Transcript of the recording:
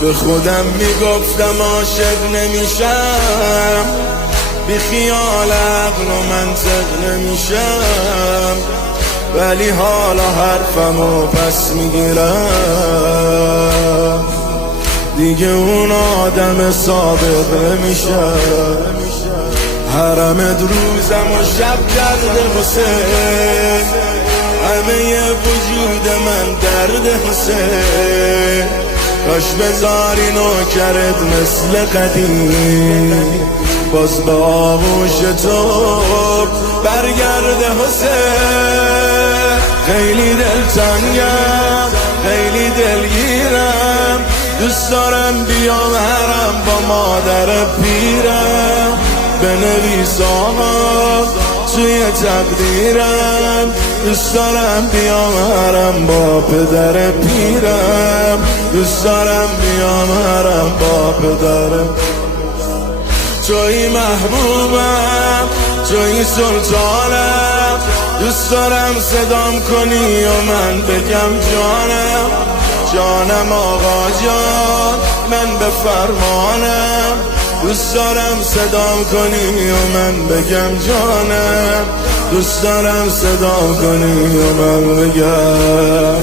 به خودم میگفتم عاشق نمیشم، بی خیال عقل و منطق نمیشم، ولی حالا حرفمو پس میگیرم، دیگه اون آدم صادق نمیشم. حرمت روزم و شب درد حسین، همه وجود من درد حسین، کاش بذاری نوکرت مثل قدیم، باز به آغوش تو برگرد حسین. خیلی دلتنگم، خیلی دلگیرم، دوست دارم بیام حرم با مادر پیرم، بنویس آقا توی تقدیرم، دوست دارم بیام حرم با پدر پیرم، دوست دارم بیام حرم با پدرم. توی محبوبم، توی سلطانم، دوست دارم صدام کنی و من بگم جانم، جانم آقا جان من به فرمانم، دوست دارم صدام کنی و من بگم جانم، دوست دارم صدام کنی و من بگم